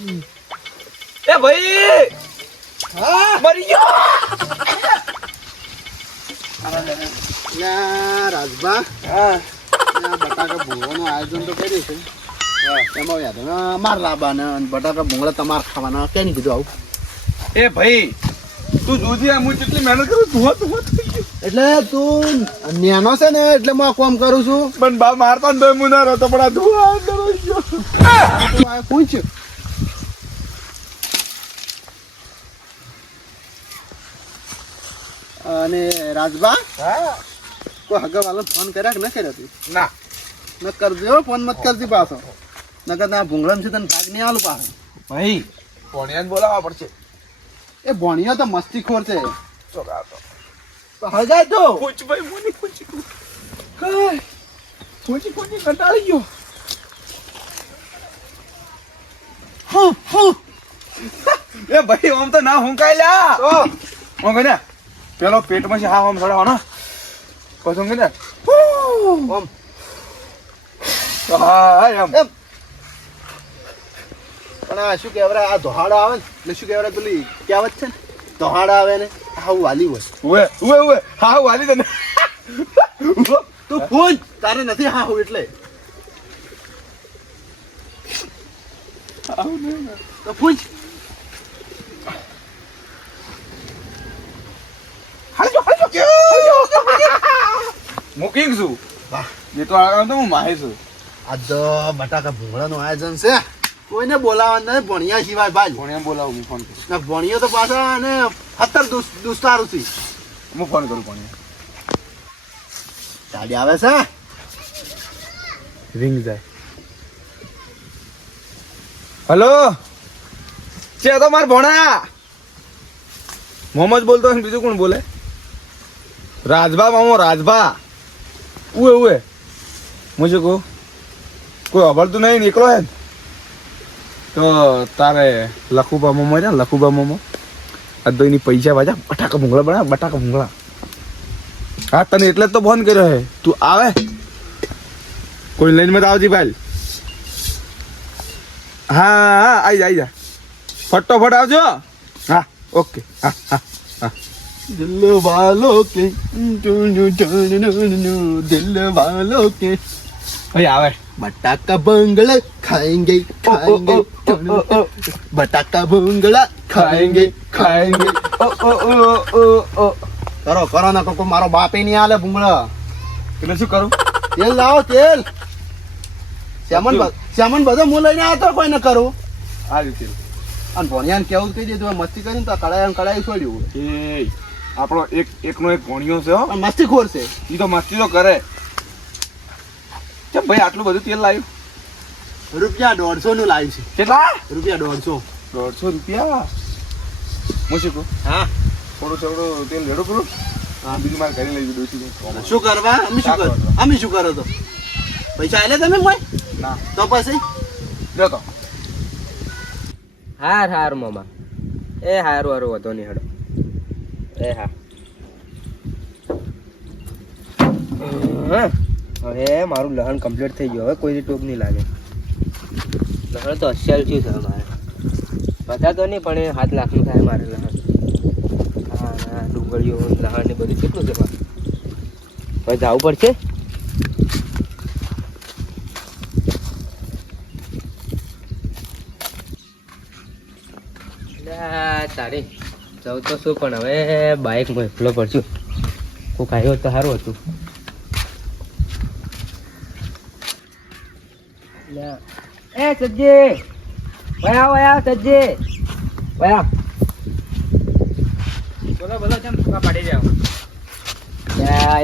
એ ભાઈ હા મરી ગયો. રાજભા હા બટાકા ભૂંગળાનું આયોજન તો કર્યું છે. એમાં યાદ અમાર લાવવાના અને બટાકા ભૂંગળા તમારે ખાવાના કેમ કીધું આવું? એ ભાઈ તું જોજે હું કેટલી મહેનત કરું તું એટલે તું નેનો છે ને એટલે હું આ કામ કરું છું. પણ બા મારતા ને હું ના રહેતો પણ આ તું ગયો. તું આ પૂછ અને રાજભા હા કોઈ હગા વાળો ફોન કર્યા કે ન કર્યા તું? ના ન કરજો ફોન મત કરજી પાછો નકર ના ભૂંગળામ છે તને ભાગ નહીં આલું પાછો. ભાઈ પોણિયાને બોલાવવા પડશે. એ ભણ્યો તો મસ્તીખોર છે. ચોકા તો હગાય તો પૂછ ભાઈ મને પૂછ પૂછી કંટાળી ગયો. એ ભાઈ આમ તો ના હુંકાય લ્યા તો હું કહે ને પેલો પેટમાં છે હા આમ સડાવો ને પછી હું કહે ને ઓમ હા એમ એમ પણ આ શું કહેવાય આ દોહાડો આવે ને એટલે શું કહેવાય પેલી કહેવત છે ને દોહાડો આવે ને આવું વાલી હોય. ઉવે હા હું વાલી તને તું ફોન તારે નથી હા હું એટલે તો પૂછ હાલજો મૂકીંગ છું એ તો આગળ તો હું માહી છું. આ તો બટાકા ભૂંગળાનું આયોજન છે. કોઈને બોલાવવા નહીં ભણ્યા સિવાય ભાઈ. ભણ્યા બોલાવું હું ફોન કરું. ના ભણ્યો તો પાછા અને 17 દુસ્તારું છે. હું ફોન કરું ભણ્યા ગાડી આવે છે. રિંગ જાય. હલો છે તો માર ભણા મોહમ્મદ બોલતો હોય બીજું કોણ બોલે? રાજભા મામો રાજભા ઉએ હું શું કહું કોઈ અભળતું નહીં નીકળો હે તો તારે લખુબા મોમો છે ને લખુબા મોમો આ તો એની પૈસા વાજા બટાકા ભૂંગળા બના બટાકા ભૂંગળા. હા તને એટલે જ તો ફોન કર્યો હે તું આવે કોઈ લઈને મત આવજી ભાઈ. હા આવી જા ફટોફટ આવજો. હા ઓકે હા હા હા દિલ વાલો કે દિલ વાલો કે ભાઈ આવે બટાકા ભૂંગળા ખાएंगे ખાएंगे બટાકા ભૂંગળા ખાएंगे ખાएंगे કરો કરો ના તો મારો બાપે નહીં આલે ભૂંગળા. એટલે શું કરું? તેલ લાવો તેલ. શ્યામન બધો હું લઈને આવતો કોઈ ન કરું. આ રીતે અને ભણિયાને કેવું કહી દીધું મસ્તી કરીને તો કડાઈ છોડ્યું. એ આપણો એકનો એક ભણ્યો છે હો પણ મસ્તી ખોર છે. ઈ તો મસ્તી તો કરે. ચમ ભાઈ આટલું બધું તેલ લાવ્યું? રૂપિયા 150 નું લાવ્યું છે. કેટલા? રૂપિયા 150. 150 રૂપિયા. હું શું કહું હા થોડું તેલ રેડો કરું. હા બીજું મારે ઘરે લઈ જવું ડોસી. શું કરવા અમે શું કરો તો પૈસા આલે તમે કોઈ ના તો પછી લો તો હાર મામા એ હારું વધો નહીં હડો એ હા હવે મારું લહણ કમ્પ્લીટ થઈ ગયું. હવે કોઈ ટોક નહીં લાગે. લહણ તો અસલ થયું છે મારે બધા તો નહીં પણ 7 લાખનું થાય મારે લહણ. હા ના ડુંગળીઓ લહણ ને બધું કેટલું છે મારે હવે જવું પડશે. તારે જવું તો શું પણ હવે બાઇક મોકલો પડશું. કોઈક આવ્યો તો સારું હતું. એ સજ્જે વયા સજ્જે વયા બોલો કેમ પાડી જાવ?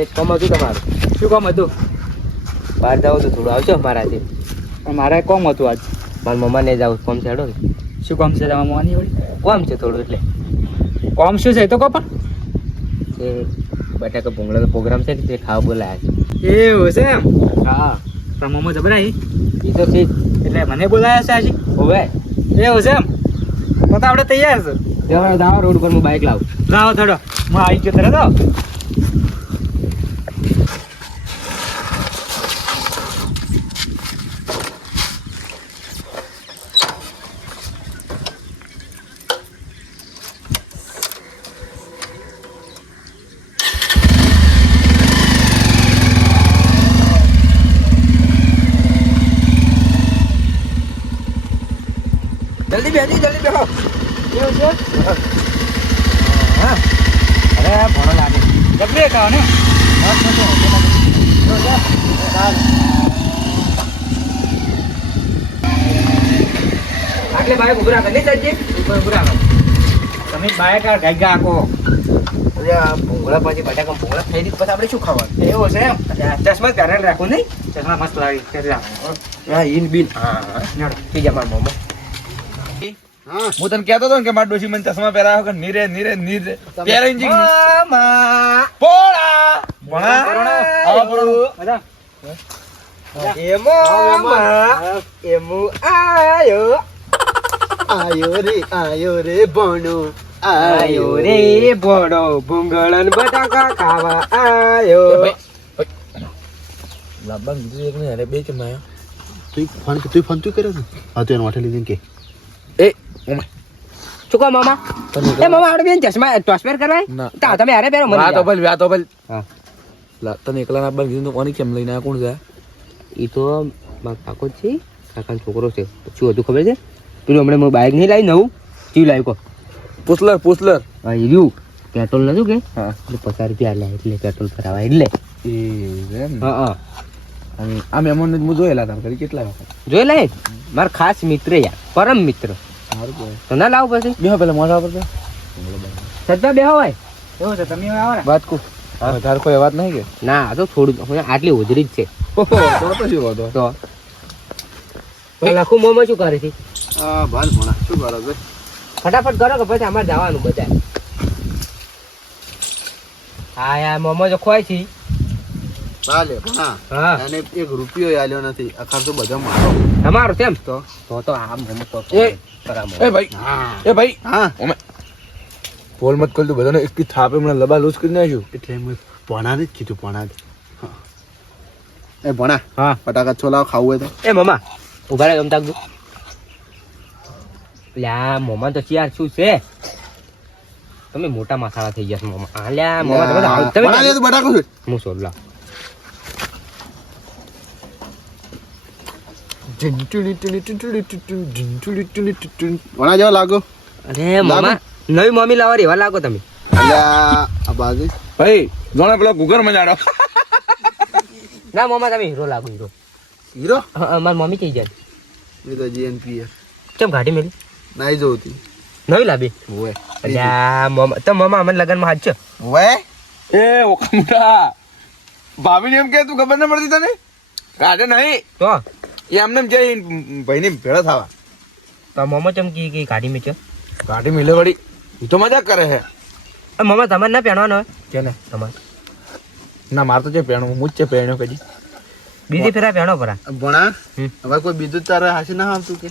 એક કામ હતું તમારું. શું કામ હતું? બહાર જાવ તો થોડું આવશો મારાથી. પણ મારે કોમ હતું આજ. મારા મમ્માને જાવ કોમ છે હેડો. શું કામ છે તમારા મમ્માની વળી? કોમ છે થોડું એટલે. કોમ શું છે તો કહો પણ. એ બટાકા ભૂંગળાનો પ્રોગ્રામ છે તે ખાવા બોલાયા છે. એવું છે એમ? હા પણ મમ્મા જબરાઈ એ તો ઠીક એટલે મને બોલાયા છે આજે. હોવે એવું છે એમ? તો આપણે તૈયાર છે. જાઓ રોડ પર હું બાઇક લાવું. લાવો થોડો હું આવી ગયો તરત. જલ્દી બેસી જલ્દી બેહો એવું છે હા અરે ભણો લાગે જબરે કહો ને આટલે બાઈક ઉભરા કરી દેજે ઉભરા તમે બાઈક ગાઈ ગા આકો ભૂંગળા પછી બટાકા ભૂંગળા થઈ પછી આપણે શું ખાવાનું એવું છે ચશ્મા ઘરે રાખું નહીં ચશ્મા મસ્ત લાગે હા ઈન બિન હા થઈ જા મારા મોમો હા હું તને કહેતો હતો ને કે મારા ડોશી મને ચશ્મા પહેરાવો કે નીરે પહેરાઈ જી પોળા ભણા આવા પોળા એમો એમો આયો રે ભણો આયો રે ભોળો ભૂંગળન બટાકા ખાવા આયો લાંબા કીધું એક ને અરે બે કેમ આયો તું ફોન કર્યો છે હા તું એનો વાઠે લીધું કે એ ઓમે ચૂકો મામા એ મામા આપણે બેન ચશ્મા ટ્રાન્સફર કરવાય ના. તા તમે હારે પહેરો મને વાત તો ભલ હા લા તને એકલા ના બન કીધું કોની કેમ લઈને આયા કોણ છે ઈ તો મારો કાકો જ છે કાકાનો છોકરો છે શું હતું ખબર છે પેલું હમણાં મેં બાઇક નહીં લાવી નવું જીવ લાવી કો પૂછલર હા એ રહ્યું પેટ્રોલ નતું કે હા એટલે 50 રૂપિયા લે એટલે પેટ્રોલ કરાવાય એટલે એ એમ ને. હા હા અને આ મહેમાનને જ હું જોયેલા હતા કરી કેટલા વખત જોઈ લે મારો ખાસ મિત્ર યાર પરમ મિત્ર સારું કહેવાય તો ના લાવ પછી બેહો પેલા મોઢા પર સદા બેહો હોય એવું છે તમે આવો ને વાત કુ તાર કોઈ વાત નહીં કે ના આ તો થોડું આટલી હોજરી જ છે ઓહો તો શું હતો તો લખું મોમાં શું કરે છે હા ભાલ ભણા શું કરો ભાઈ ફટાફટ કરો કે પછી અમારે જવાનું બધા હા યાર મોમો જો ખોય છે ચાલે ભણા હા એને એક રૂપિયો આલ્યો નથી આ ખર્ચો બધો મારો તમારું કેમ તો તો આ મોમો તો એ બરાબર એ ભાઈ હા એ ભાઈ હા ઓમે બોલ મત કર તું બધાને એક કી થાપે મને લબા લૂઝ કરી નાખ્યું એટલે મેં ભણાને જ કીધું ભણા એ ભણા હા બટાકા છોલા ખાવું હોય તો એ મમા ઉભા રહે ગમતા તું લ્યા મોમા તો ચિયાર શું છે તમે મોટા મસાલા થઈ ગયા છો મોમા આલ્યા મોમા તમે ભણા લે તું બટાકો છે હું સોલા ભણા જેવો લાગો અરે મોમા નવી મમ્મી લાવો એવા લાગો તમે અલ્યા આ બાજુ ભાઈ જોણે પેલો કુકર મજાડો ના મોમા તમે હીરો લાગો હીરો હીરો મારી મમ્મી કઈ જાય એ તો જીએનપી કેમ ગાડી મેલી નાઈ જવું તી નવી લાવી ઓય અલ્યા મોમા તો મમ્મા અમને લગનમાં હાથ છે ઓય એ ઓકમુટા ભાભીને એમ કે તું ખબર ન પડતી તને કાઢે નહીં તો એ એમને એમ જઈ ભાઈને ભેળા થવા તો મમ્મા ચમ કી ગાડી મેં છે કાઢી મિલે વળી એ તો મજાક કરે છે મમ્મા તમારે ના પહેરવાનો હોય કે ને તમારે ના માર તો છે પહેણું હું જ છે પહેણ્યો કદી બીજી ફેરા પહેરણો પરા ભણા હમ. હવે કોઈ બીજું તારે હાસી ના આવતું કે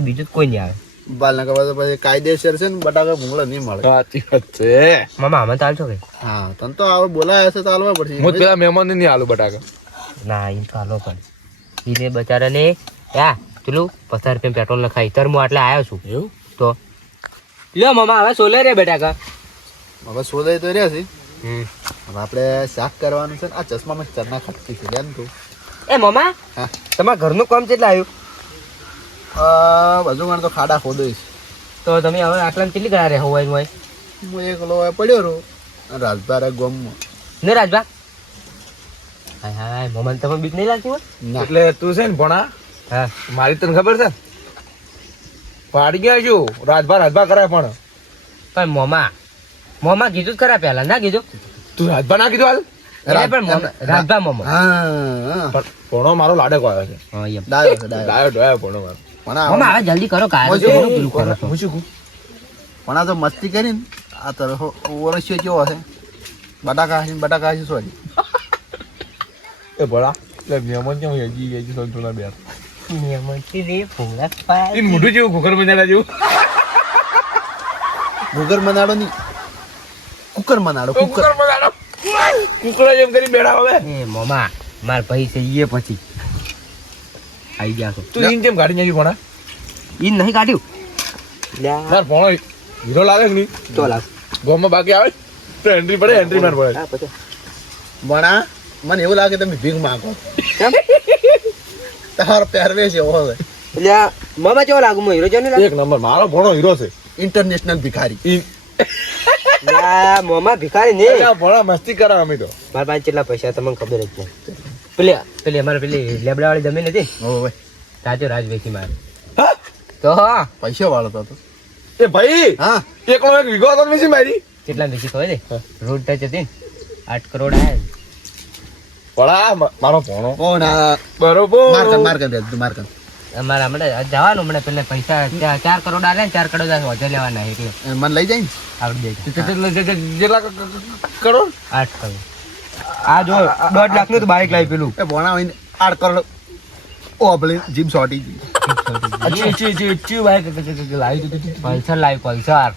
બીજું જ કોઈ નહીં આવે બાલ ના ખબર તો પછી કાયદેસર છે ને બટાકા ભૂંગળા નહીં મળે સાચી વાત છે મમ્મા અમે ચાલશો કે હા તને તો હવે બોલાયા છે તો હાલવા પડશે હું જ પેલા મહેમાનને નહીં આલુ બટાકા ના એમ ચાલો પણ એને બચારાને યા પેલું 50 રૂપિયા પેટ્રોલ નખાય તર હું આટલે આવ્યો છું એવું તો લ્યો મમ્મા હવે સોલે રે બેટા હવે સોદાઈ તો રહ્યા છે હમ હવે આપણે શાક કરવાનું છે ને આ ચશ્મામાં ચરના ખટકી છે લે ને તું એ મમ્મા હા તમારા ઘરનું કામ કેટલા આવ્યું બધું ગણ તો ખાડા ખોદોઈશ તો તમે હવે આટલા કેટલી ગયા રહે હોય હું એકલો હવે પડ્યો રહું રાજભારા ગોમમાં ને રાજભા હાય હાય મમ્મા તમે બીક નહીં લાગતી હોય ના એટલે તું છે ને ભણા હા મારી તને ખબર છે પાડી ગયા છું રાજભા કરાય પણ પણ મમ્મા કીધું જ ખરા પહેલા ના કીધું તું રાજભા ના કીધું હાલ એટલે પણ રાજભા મમ્મા હા પણ ભણો મારો લાડકો આવે છે હા એમ ડાયો છે ડાયો ડાયો ડાયો ભણો મારો પણ આ મમ્મા હવે જલ્દી કરો કાય મોજો. પેલું કરો છો હું શું કહું પણ આ તો મસ્તી કરીને આ તો ઓરસ્યો કેવો હશે બટાકા હશે સોરી એ ભણા એટલે મહેમાન કેમ હજી સંતોના બેર નિયમથી રે ફૂંગા પાય ઈન મોઢું જેવું કુકર મજાડા જેવું ઘૂગર મનાડો નહીં કુકર મનાડો કુકર કુકર મજાડો કુકર જેમ કરી બેડા હવે એ મમ્મા માર ભાઈ છે ઈ પછી આઈ ગયા છો તું ઈન જેમ ગાડી નાખી ભણા ઈ નહીં કાઢ્યું માર ભણો હીરો લાગે કે નહીં તો લાવ ગોમાં બાકી આવે તો એન્ટ્રી પડે એન્ટ્રી માર પડે ભણા મને એવું લાગે તમે ભીખ માંગો કેમ તમારો પહેરવેશ એવો હોય એટલે આ મામા કેવો લાગુ હું હીરો જો ને એક નંબર મારો ભણો હીરો છે ઇન્ટરનેશનલ ભિખારી. મામા ભિખારી ને અલ્યા, ભણા મસ્તી કરે અમે તો. મારા પાસે કેટલા પૈસા તમને ખબર જ નહીં. પેલી અમારે પેલી લેબડા વાળી જમીન હતી ઓવે સાચો રાજ વેચી મારે હા? તો હા પૈસા વાળો તો હતો. એ ભાઈ હા એકલો એક વીઘો હતો ને મારી કેટલા વેચી ખબર છે રોડ ટચ હતી ને 8 કરોડ આયા ભણા મારો ભણો કોણ આ બરોબર માર્કન અમારે હમણાં જવાનું હમણાં પેલા પૈસા 4 કરોડ આલે ને 4 કરોડ વધે લેવાના એટલે મને લઈ જાય ને આવડી જેટલા કરોડ 8 કરોડ આ જો 1.5 લાખ નું તો બાઈક લાવી પેલું એ ભણા હોય 8 કરોડ ઓ પેલી જીમ શોટી ગઈ. પલ્સર લાવી પલ્સર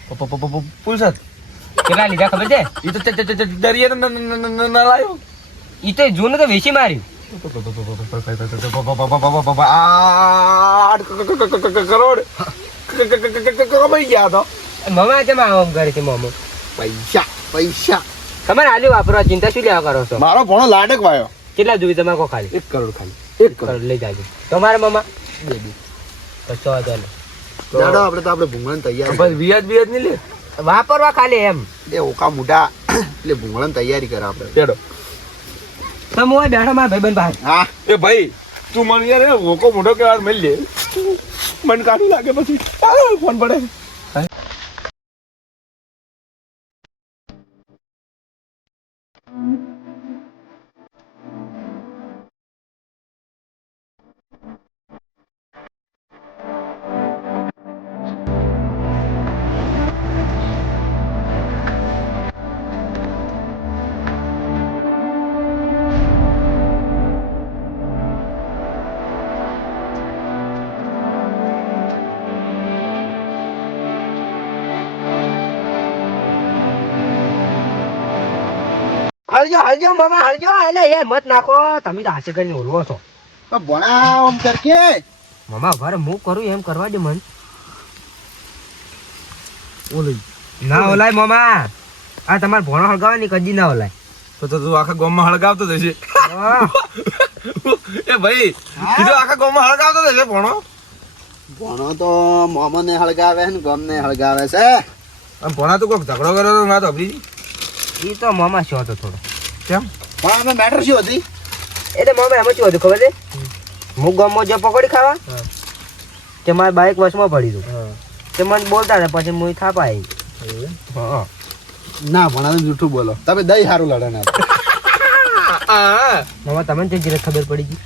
પુલસર કેટલા લીધા ખબર છે ઈ તો દરિયે ન લાયો ઈ તો જૂનું તો વેચી માર્યું 8 કરોડ કમાઈ ગયા તો મમા છે આમ કરે છે મમો પૈસા પૈસા તમારે આલ્યું વાપરવા ચિંતા શું લેવા કરો છો મારો ભણો લાડક વાયો કેટલા જોઈ તમારે કો ખાલી 1 કરોડ ખાલી 1 કરોડ કરોડ લઈ જાજો તમારે મમા બેબી કશો વાંધો નહીં. દાડો આપણે તો આપણે ભૂંગળાને તૈયાર ભાઈ વ્યાજ નહીં લે વાપરવા ખાલી એમ એ ઓકા મોટા એટલે ભૂંગળાને તૈયારી કરે આપણે. પેડો તમે હું બેઠો મારા ભાઈબંધ બહાર હા એ ભાઈ તું મને યાર વોકો મોટો કે વાર મળી લે મન કાઢી લાગે પછી ફોન પડે હલજો મામા હલજો એટલે એ મત નાખો તમે તો હાસે કરીને ઓળવો છો તો ભણા આમ કરકે મામા ઘરે હું કરું એમ કરવા દે મન ઓલી ના ઓલાય મામા આ તમારે ભણો હળગાવાની કદી ના ઓલાય તો તું આખા ગામમાં હળગાવતો જશે એ ભાઈ કીધું આખા ગામમાં હળગાવતો જશે ભણો ભણો તો મોમને હળગાવે ને ગમને હળગાવે છે. આમ ભણા તું કોઈક ઝઘડો કર્યો તો ના તો અભરી એ તો મામા છો તો થોડો કેમ પણ આમે મેટર શું હતી એટલે મામા એમાં શું હતું ખબર છે હું ગામમાં જો પકોડી ખાવા તે મારી બાઈક વચમાં પડી દઉં તે મને બોલતા ને પછી હું થાપા આવી હા ના ભણાને જૂઠું બોલો તમે દહીં સારું લડે ના મામા તમને તે જીરે ખબર પડી ગઈ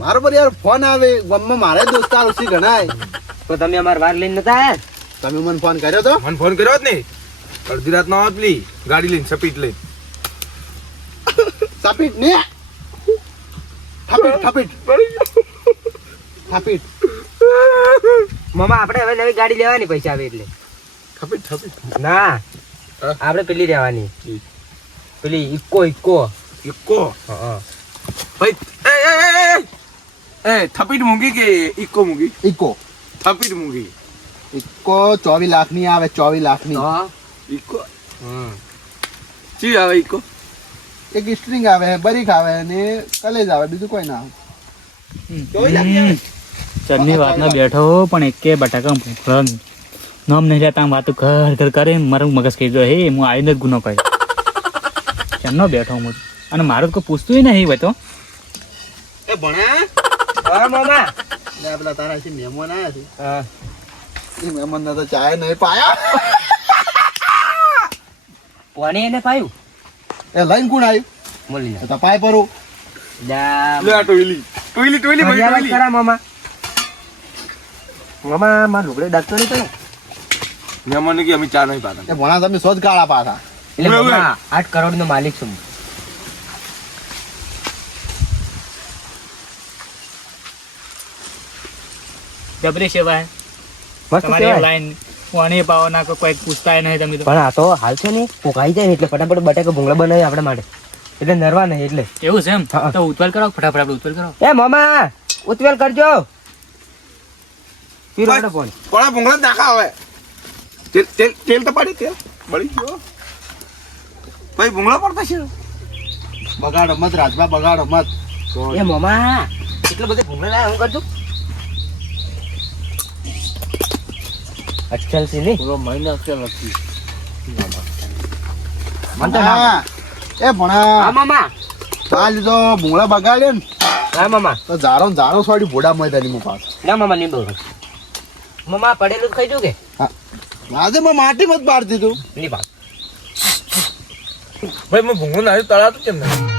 મારો પર યાર ફોન આવે ગામમાં મારે દોસ્તાર ઉસી ગણાય તો તમે અમારે વાર લઈને નતા આયા તમે મને ફોન કર્યો તો મને ફોન કર્યો જ નહીં અડધી રાત ના આવત લી ગાડી લઈને સપીટ લઈને સાપીટ ને થાપીટ થાપીટ મામા આપણે હવે નવી ગાડી લેવાની પૈસા આવે એટલે થપીટ થપીટ ના આપણે પેલી લેવાની પેલી ઇકો ઇકો હા ભાઈ એ થપીટ મૂંગી કે ઇકો મૂંગી ઇકો થપીટ મૂંગી ઇકો 24 લાખ ની આવે 24 લાખ ની ઇકો ચી આવે ઇકો એક સ્ટ્રિંગ આવે બરીક આવે ને કલેજ આવે બીજું કોઈ ના આવે 24 લાખ ની આવે. ચડની વાતમાં બેઠો પણ એકે બટાકા ભૂખરણ નામ નહીં લેતા આમ વાતો ઘર ઘર કરે મારું મગજ કહી દો હે હું આવીને જ ગુનો કર્યો ચડનો બેઠો હું અને મારું તો કોઈ પૂછતું નહીં હોય તો એ ભણા હા મામા લે પેલા તારા છે મહેમાન આયા છે હા એ મહેમાન ના તો ચાય નહીં પાયા પાણી એને પાયું એ લઈને કોણ આવ્યું બોલી તો પાય પરો લે આ ટોઈલી ટોઈલી ટોઈલી ભાઈ ટોઈલી કરા મામા મામા માર લુગડે ડાકતો નહીં પડે મેં મને કે અમે ચા નહીં પાતા એ ભણા તમે સોજ કાળા પાછા એટલે મામા 8 કરોડ નો માલિક છું જબરી સેવા મસ્ત તમારી કહેવાય. લાઈન પાણી પાવો ના કોઈ પૂછતા નહીં તમે તો પણ આ તો હાલ છે ને પોકાઈ જાય ને એટલે ફટાફટ બટાકા ભૂંગળા બનાવી આપણા માટે એટલે નરવા નહીં એટલે એવું છે એમ હા. તો ઉતવાલ કરો ફટાફટ આપણે ઉતવાલ કરો એ મામા ઉતવેલ કરજો પીરો બેટો ફોન કોળા ભૂંગળા નાખા હવે તેલ તેલ તેલ તો પાડી તેલ બળી ગયો ભાઈ ભૂંગળા પડતા છે બગાડો મત રાજભા બગાડો મત એ મામા એટલો બધો ભૂંગળા લાવ્યા હું કરજો અચલ છે ને પૂરો મહિનો અચલ હતી મન તો ના હા, એ હા ભણા મામા આ લીધો ભૂંગળા બગાડ્યો ને હા મામા તો જારો ને જારો છોડી ભોડા મેદાની માં પાસ ના મામા નહીં બોલ મામા પડેલું જ ખાઈ જો કે આજે મેં માટી મત પાડ દીધું નહીં પાડ ભાઈ હું ભૂંગળું નાખ્યું તળાતું કેમ નહીં